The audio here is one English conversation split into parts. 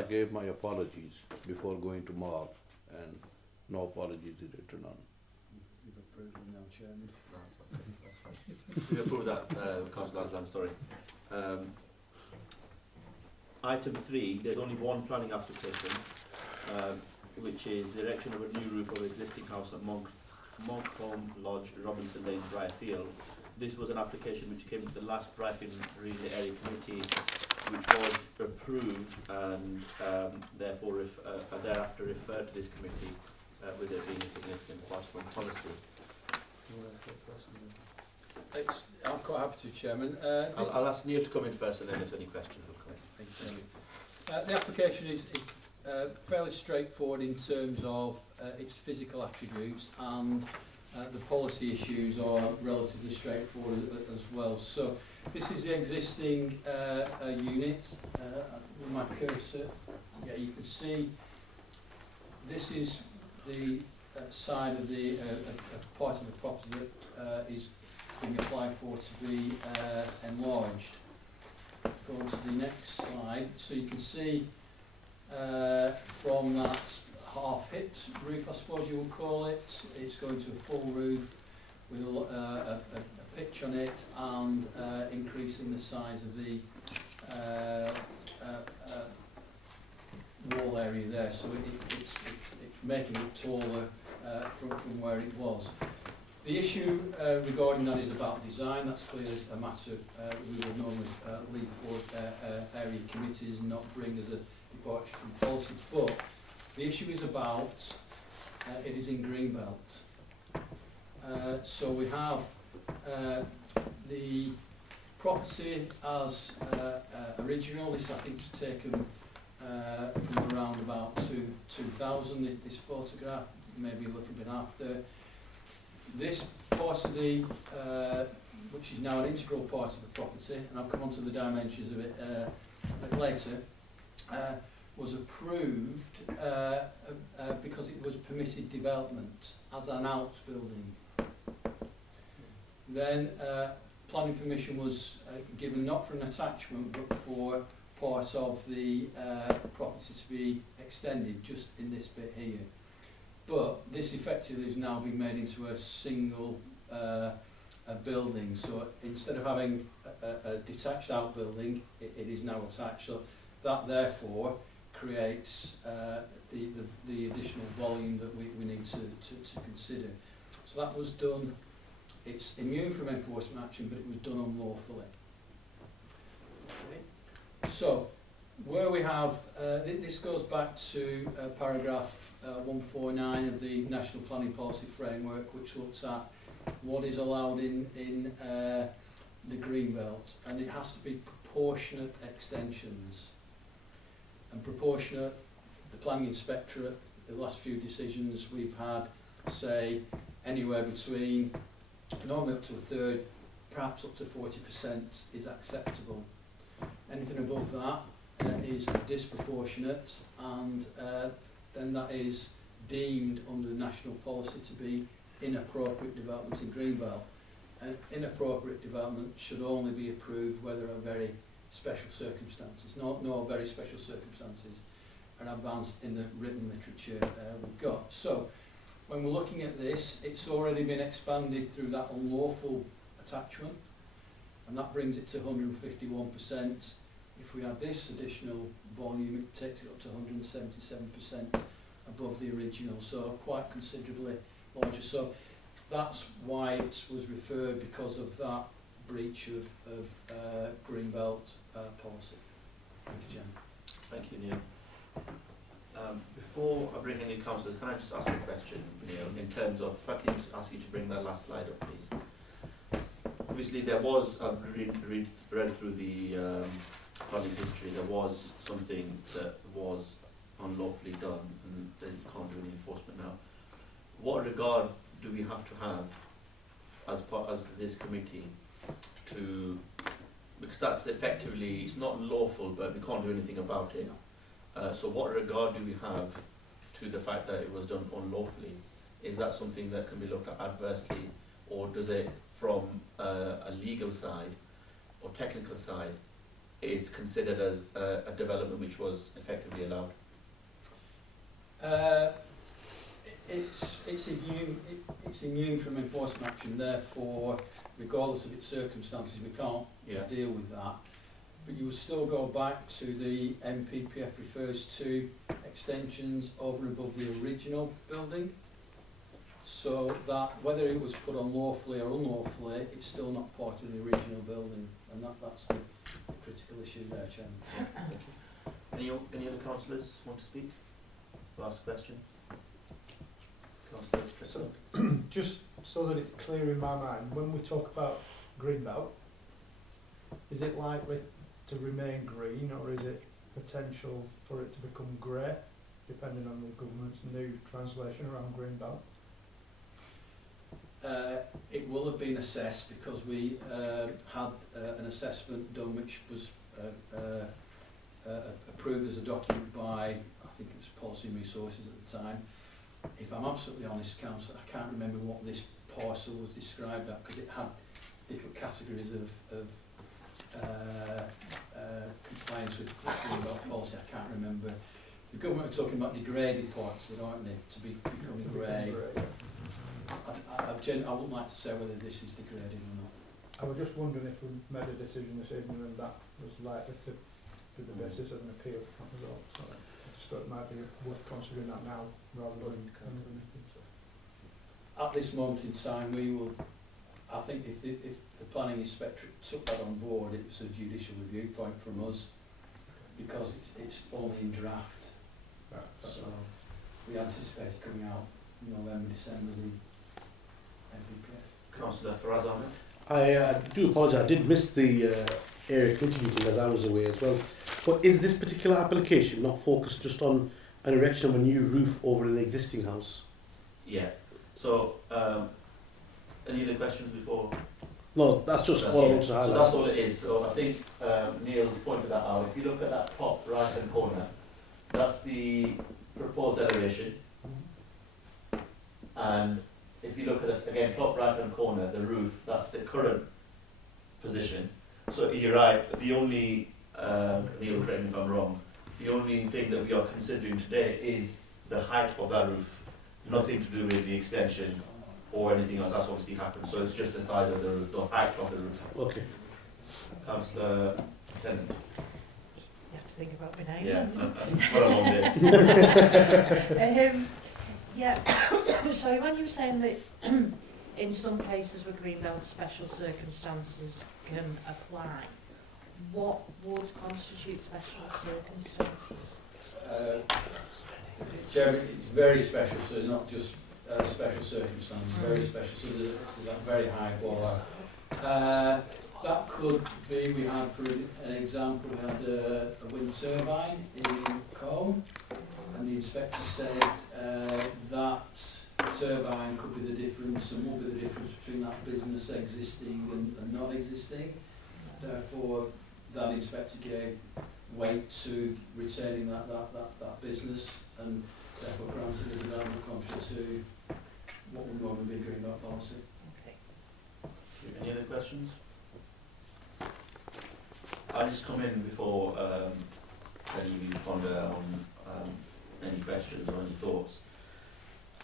I gave my apologies before going to Mark, and no apologies is returned on. You've approved them now, Chairman. No, that's fine. We approve that, Councillor Aslam, sorry. Item 3, there's only one planning application, which is the erection of a new roof of existing house at Monkholm Lodge, Robinson Lane, Briarfield. This was an application which came to the last Briarfield Relay Area Committee, which was approved and therefore thereafter referred to this committee with it being a significant part of our policy. I'm quite happy to, Chairman. I'll ask Neil to come in first, and then if any questions will come. Thank you. The application is fairly straightforward in terms of its physical attributes, and the policy issues are relatively straightforward as well. So this is the existing unit. With my cursor, yeah, you can see this is the side of the part of the property that is being applied for to be enlarged. Go on to the next slide. So you can see from that half-hit roof, I suppose you would call it, it's going to a full roof with a pitch on it, and increasing the size of the wall area there. So it's making it taller from where it was. The issue regarding that is about design. That's clearly a matter we would normally leave for area committees and not bring as a departure from policy. But the issue is about it is in Greenbelt. So we have the property as original. This I think is taken from around about 2000. This photograph, maybe a little bit after. This part of the, which is now an integral part of the property, and I'll come on to the dimensions of it a bit later, was approved because it was permitted development as an outbuilding. Then planning permission was given not for an attachment but for part of the property to be extended just in this bit here. But this effectively has now been made into a single a building. So instead of having a detached outbuilding, it is now attached. So that therefore creates the additional volume that we need to consider. So that was done. It's immune from enforcement action, but it was done unlawfully. Okay. So where we have, this goes back to paragraph 149 of the National Planning Policy Framework, which looks at what is allowed in the Greenbelt, and it has to be proportionate extensions. And proportionate, the planning inspectorate, the last few decisions we've had say anywhere between, normally up to a third, perhaps up to 40% is acceptable. Anything above that is disproportionate, and then that is deemed under the national policy to be inappropriate development in Greenbelt. And inappropriate development should only be approved where there are very special circumstances. No very special circumstances are advanced in the written literature we've got. So when we're looking at this, it's already been expanded through that unlawful attachment, and that brings it to 151%. If we add this additional volume, it takes it up to 177% above the original, so quite considerably larger. So that's why it was referred, because of that breach of Greenbelt policy. Thank you, Jen. Thank you, Neil. Before I bring in the councillors, can I just ask a question, Neil, in terms of, if I can just ask you to bring that last slide up, please. Obviously, there was, I've read through the planning history, there was something that was unlawfully done, and they can't do any enforcement now. What regard do we have to have as this committee to, because that's effectively, it's not lawful, but we can't do anything about it. So what regard do we have to the fact that it was done unlawfully? Is that something that can be looked at adversely, or does it, from a legal side or technical side, is considered as a development which was effectively allowed? It's immune from enforcement action, therefore, regardless of its circumstances, we can't deal with that. But you will still go back to the MPPF refers to extensions over and above the original building. So that, whether it was put on lawfully or unlawfully, it's still not part of the original building. And that's the critical issue there, Chairman. Any other councillors want to speak or ask questions? Councillor Strickland. Just so that it's clear in my mind, when we talk about greenbelt, is it likely to remain green, or is it potential for it to become grey, depending on the government's new translation around greenbelt? It will have been assessed because we had an assessment done which was approved as a document by, I think it was Policy and Resources at the time. If I'm absolutely honest, Councillor, I can't remember what this parcel was described at because it had different categories of compliance with greenbelt policy. I can't remember. The government are talking about degraded parts, aren't they, to be becoming grey. I wouldn't like to say whether this is degrading or not. I was just wondering if we made a decision this evening and that was likely to be the basis of an appeal result. So I just thought it might be worth considering that now rather than At this moment in time, we will. I think if the planning inspectorate took that on board, it was a judicial review point from us because it's only in draft. Right, So we anticipate it coming out November, December, the MPPF. Councillor Faraz Ahmed. I do apologise, I did miss the area committee meeting as I was away as well. But is this particular application not focused just on an erection of a new roof over an existing house? Yeah. So, any other questions before? No, that's just what I want to So highlight. that's all it is. So I think Neil's pointed that out. If you look at that top right hand corner, that's the proposed elevation. And if you look at it again, top right hand corner, the roof, that's the current position. So you're right, the only, Neil, correct me if I'm wrong, the only thing that we are considering today is the height of that roof. Nothing to do with the extension or anything else. That's obviously happened. So it's just the size of the roof, the height of the roof. Okay. Councillor Tennant. You have to think about my name. Yeah, what a long day. Yeah, so when you were saying that in some cases with greenbelt special circumstances can apply, what would constitute special circumstances? Chairman, it's very special, so not just special circumstances, very special, so there's that very high bar. That could be, we had for an example, we had a wind turbine in Combe, and the inspector said that turbine could be the difference, and what would be the difference between that business existing and not existing. Therefore, that inspector gave weight to retaining that business, and therefore granted a development contract to what would normally be greenbelt policy. Okay. Any other questions? I'll just come in before any of you ponder on any questions or any thoughts.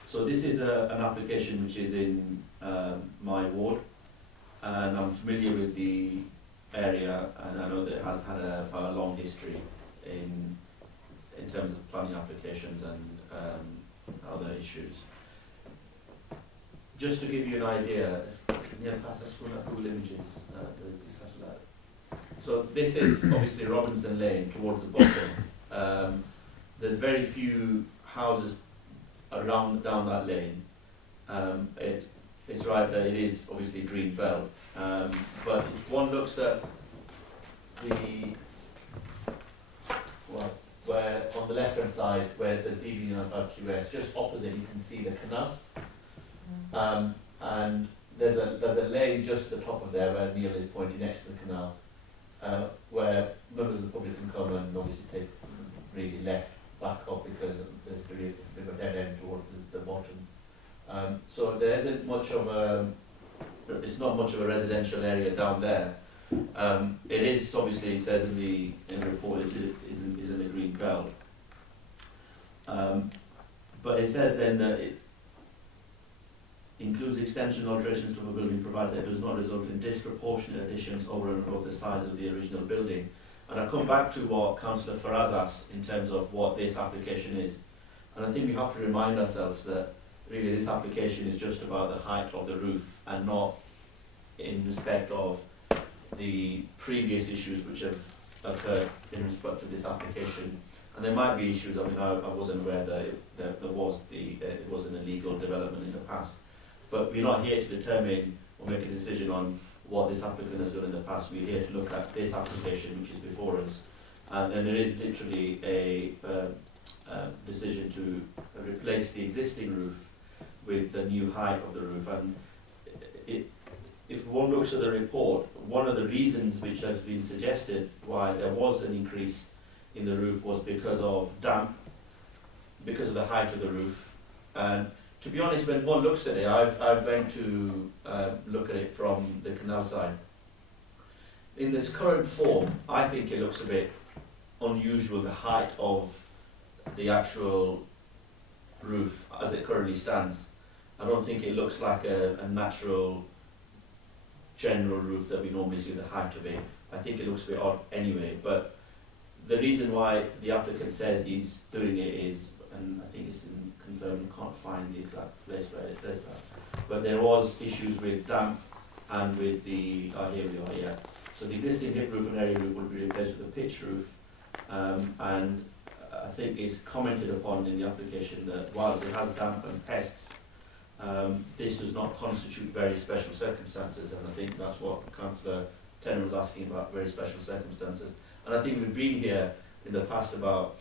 So this is an application which is in my ward, and I'm familiar with the area, and I know that it has had a long history in terms of planning applications and other issues. Just to give you an idea, Google Images, the satellite. So this is obviously Robinson Lane towards the bottom. There's very few houses down that lane. It's right that it is obviously green belt, but if one looks at where on the left hand side where it says DB95QS, just opposite you can see the canal. And there's a lane just at the top of there where Neil is pointing next to the canal, where members of the public can come and obviously take really left back up because there's a bit of a dead end towards the bottom. So there isn't much of it's not much of a residential area down there. It is obviously, it says in the report, is in the green belt. But it says then that it includes extension and alterations to a building provided that it does not result in disproportionate additions over and above the size of the original building. And I come back to what Councillor Faraz asked in terms of what this application is. And I think we have to remind ourselves that really this application is just about the height of the roof and not in respect of the previous issues which have occurred in respect of this application. And there might be issues, I mean, I wasn't aware that there was it was an illegal development in the past. But we're not here to determine or make a decision on what this applicant has done in the past. We're here to look at this application which is before us. And there is literally a decision to replace the existing roof with the new height of the roof. And if one looks at the report, one of the reasons which has been suggested why there was an increase in the roof was because of damp, because of the height of the roof. And to be honest, when one looks at it, I've went to look at it from the canal side. In this current form, I think it looks a bit unusual, the height of the actual roof as it currently stands. I don't think it looks like a natural general roof that we normally see the height of it. I think it looks a bit odd anyway, but the reason why the applicant says he's doing it is, and I think it's confirmed, you can't find the exact place where it says that, but there was issues with damp and with the, here we are, yeah. So the existing hip roof and area roof will be replaced with a pitch roof, and I think it's commented upon in the application that whilst it has damp and pests, this does not constitute very special circumstances, and I think that's what Councillor Tennant was asking about, very special circumstances. And I think we've been here in the past about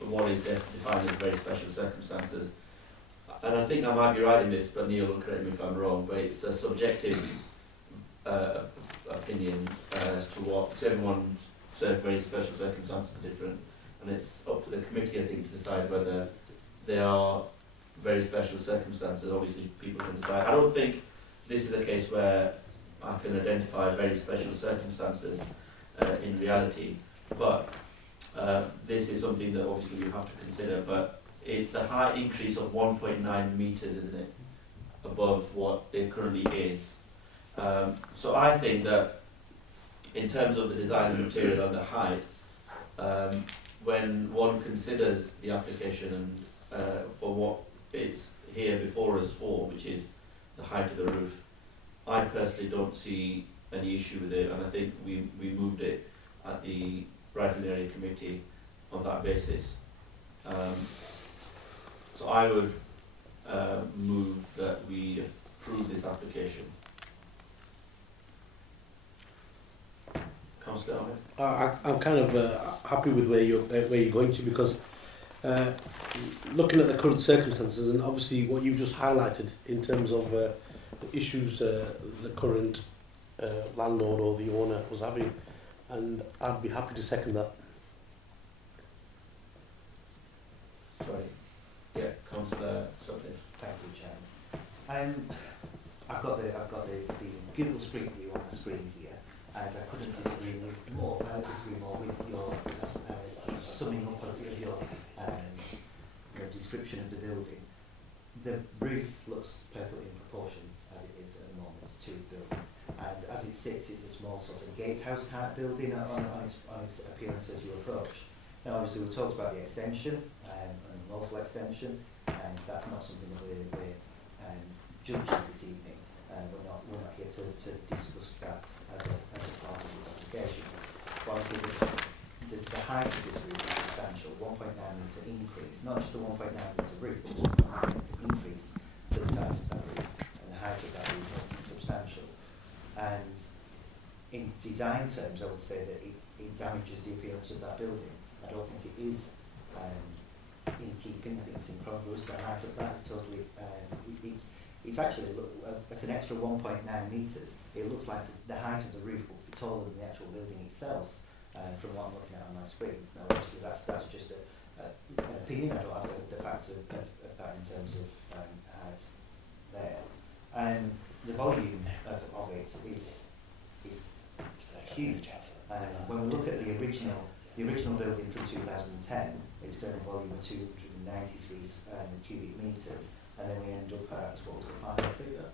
what is defined as very special circumstances. And I think I might be right in this, but Neil will correct me if I'm wrong, but it's a subjective opinion as to what, because everyone's very special circumstances are different, and it's up to the committee, I think, to decide whether they are very special circumstances. Obviously people can decide. I don't think this is a case where I can identify very special circumstances in reality, but this is something that obviously we have to consider. But it's a high increase of 1.9 metres, isn't it, above what it currently is. So I think that in terms of the design and material and the height, when one considers the application and for what it's here before us for, which is the height of the roof, I personally don't see any issue with it, and I think we moved it at the Rifle Area Committee on that basis. So I would move that we approve this application. Councillor Ahmed? I'm kind of happy with where you're going to, because looking at the current circumstances and obviously what you've just highlighted in terms of the issues the current landlord or the owner was having, and I'd be happy to second that. Sorry. Yeah, Councillor Sutcliffe. Thank you, Chairman. I've got the Google Street View on the screen here, and I couldn't disagree more with your sort of summing up of your description of the building. The roof looks perfectly in proportion as it is at the moment to the building, and as it sits, it's a small sort of gatehouse type building on its appearance as you approach. Now, obviously, we talked about the extension and lawful extension, and that's not something that we're judging this evening. We're not here to discuss that as a part of this application. But obviously, the height of this roof is substantial, 1.9 metre increase, not just a 1.9 metre roof, but 1.9 metre increase to the size of that roof, and the height of that roof is substantial. And in design terms, I would say that it damages the appearance of that building. I don't think it is in keeping. I think it's incongruous. The height of that is totally, it's actually, at an extra 1.9 metres, it looks like the height of the roof will be taller than the actual building itself, from what I'm looking at on my screen. Now, obviously, that's just an opinion. I don't have the facts of that in terms of height there. The volume of it is huge. When we look at the original building from 2010, external volume of 293 cubic metres, and then we end up at, what was the final figure?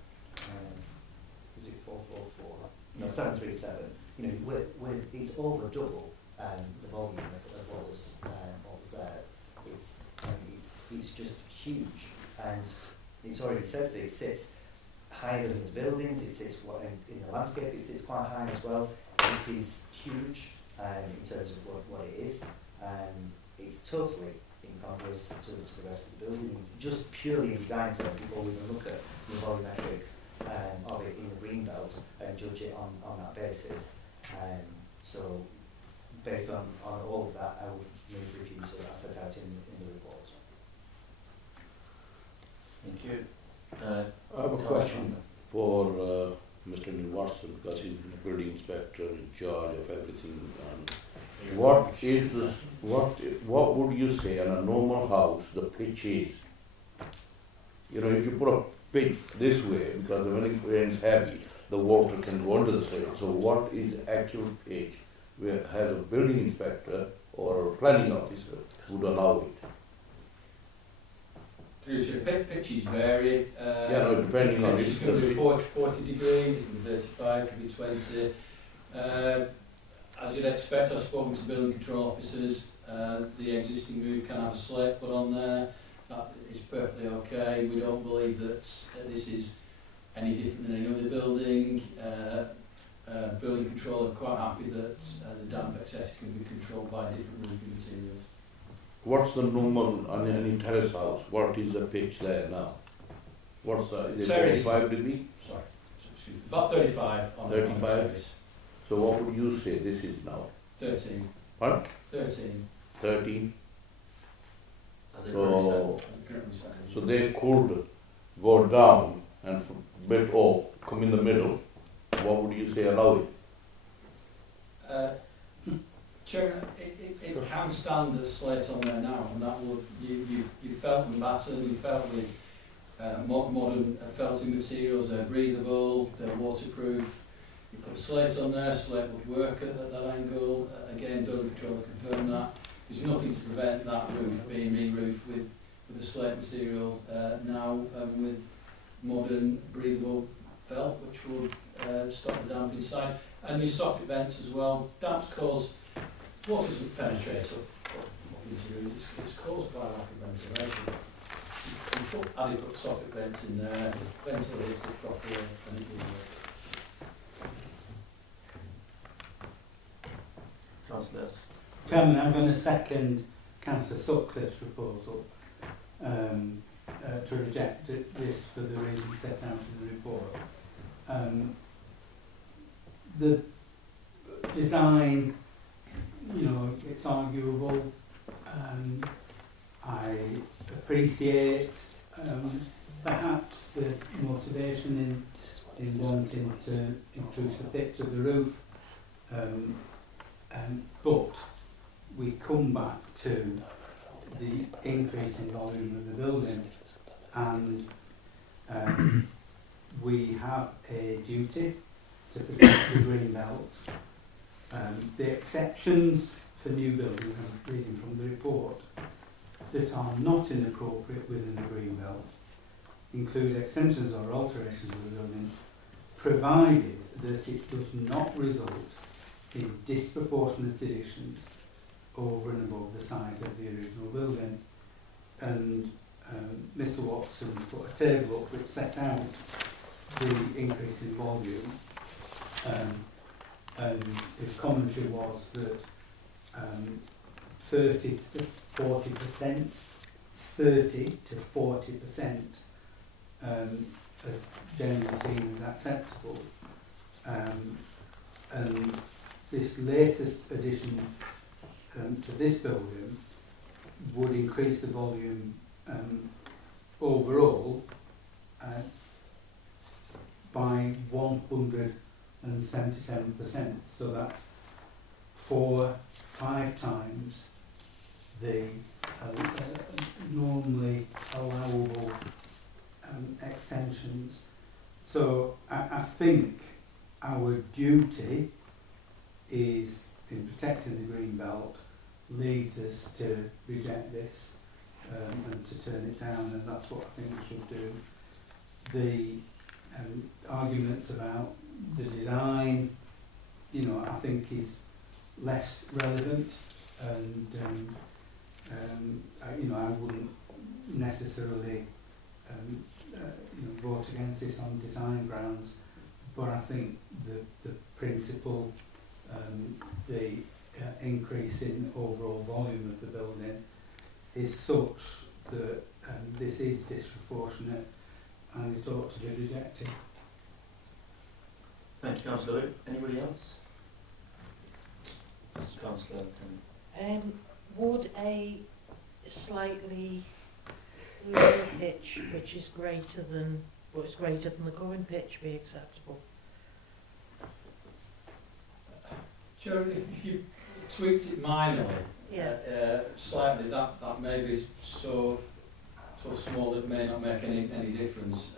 Is it 444? No, 737. You know, it's over double the volume of what was there. It's just huge, and it's already says that it sits higher than the buildings. It sits in the landscape. It sits quite high as well. It is huge in terms of what it is. It's totally incongruous to the rest of the building. It's just purely in design terms before we even look at the volumetrics of it in the green belt and judge it on that basis. So based on all of that, I would move refusal as set out in the report. Thank you. I have a question for Mr. Neil Watson, because he's the building inspector in charge of everything. And what would you say on a normal house the pitch is? You know, if you put a pitch this way, because when it rains heavy, the water can go under the slate. So what is the actual pitch where has a building inspector or a planning officer would allow it? Pitches vary. Yeah, no, depending on Pitches can be 40 degrees, it can be 35, it can be 20. As you'd expect, I've spoken to building control officers. The existing roof can have a slate put on there. That is perfectly okay. We don't believe that this is any different than any other building. Building control are quite happy that the damp etc. can be controlled by different roofing materials. What's the normal on any terrace house? What is the pitch there now? What's is it Terrace. 35 degree? Sorry, excuse me. About 35 on 35? on the terrace. So what would you say this is now? 13. What? 13. 13? As it So, Currently second. so they could go down and bit off, come in the middle. What would you say allow it? Chairman, it can stand as slate on there now, and that would you felt and battered, you felt with modern felting materials. They're breathable, they're waterproof. You put slate on there, slate would work at that angle. Again, building control confirm that. There's nothing to prevent that roof being re-roofed with a slate material now, with modern breathable felt, which would stop the damp inside. And your soffit vents as well. Damps cause water to penetrate up into rooms. It's caused by lack of ventilation. You put adequate soffit vents in there, ventilates it properly, and it will work. Councillor. Chairman, I'm going to second Councillor Sutcliffe's proposal to reject this for the reasons set out in the report. The design, you know, it's arguable. I appreciate perhaps the motivation in wanting to increase the pitch of the roof, but we come back to the increase in volume of the building, and we have a duty to protect the green belt. The exceptions for new buildings, I'm reading from the report, that are not inappropriate within the green belt include extensions or alterations of the building, provided that it does not result in disproportionate additions over and above the size of the original building. And Mr. Watson put a table up which set out the increase in volume, and his commentary was that 30 to 40%, 30 to 40% is generally seen as acceptable. And this latest addition to this building would increase the volume overall by 177%. So that's 4-5 times the normally allowable extensions. So I think our duty is, in protecting the green belt, leads us to reject this and to turn it down, and that's what I think we should do. The arguments about the design, you know, I think is less relevant, and I wouldn't necessarily vote against this on design grounds, but I think the principle, the increase in overall volume of the building is such that this is disproportionate and it ought to be rejected. Thank you, Councillor Whip. Anybody else? Councillor Tennant. Would a slightly lower pitch, which is greater than the current pitch, be acceptable? Chair, if you tweaked it minorly, slightly, that may be so small that it may not make any difference.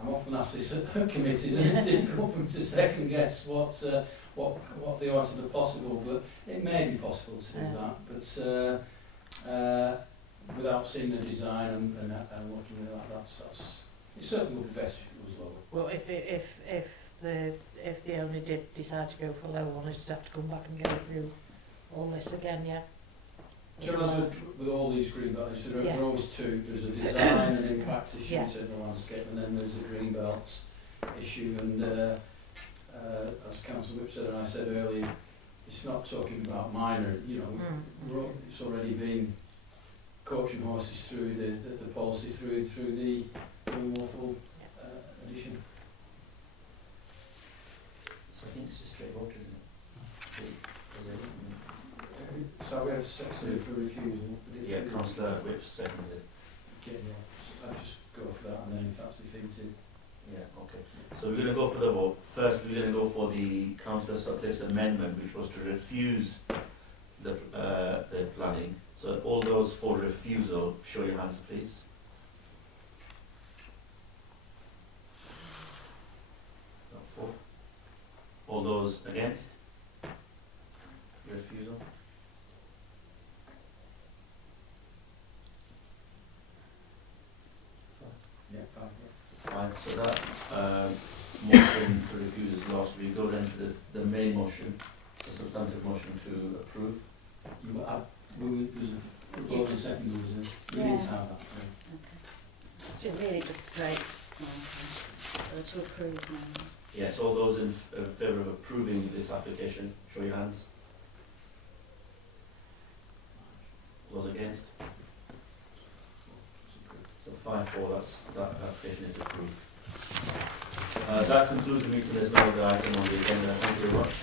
I'm often asked this at committees, and it's difficult for me to second guess what the odds are possible, but it may be possible to do that. But without seeing the design and looking at that, it certainly would be best if it was lower. Well, if the owner did decide to go for a lower one, he'd have to come back and go through all this again, yeah? Sure, with all these green belts, there are always two. There's a design and impact issue to the landscape, and then there's the green belts issue. And as Councillor Whip said, and I said earlier, it's not talking about minor. You know, it's already been coaching horses through the policy through the lawful addition. So I think it's just straight vote, isn't it? So we have seconded for refusal. Yeah, Councillor Whip seconded. Okay, yeah. I'll just go for that, and then if that's defeated. Yeah, okay. So we're going to go for the vote. First, we're going to go for the Councillor Sutcliffe's amendment, which was to refuse the planning. So all those for refusal, show your hands, please. Four. All those against? Refusal. Yeah, fine. Fine, so that motion to refuse is lost. We go then to the main motion, the substantive motion to approve. There's a vote and second, was there? We need to have that. It's really just straight. So to approve now. Yes, all those in favour of approving this application, show your hands. Those against? So 5-4, that application is approved. That concludes the meeting. There's no other item on the agenda. Thank you very much.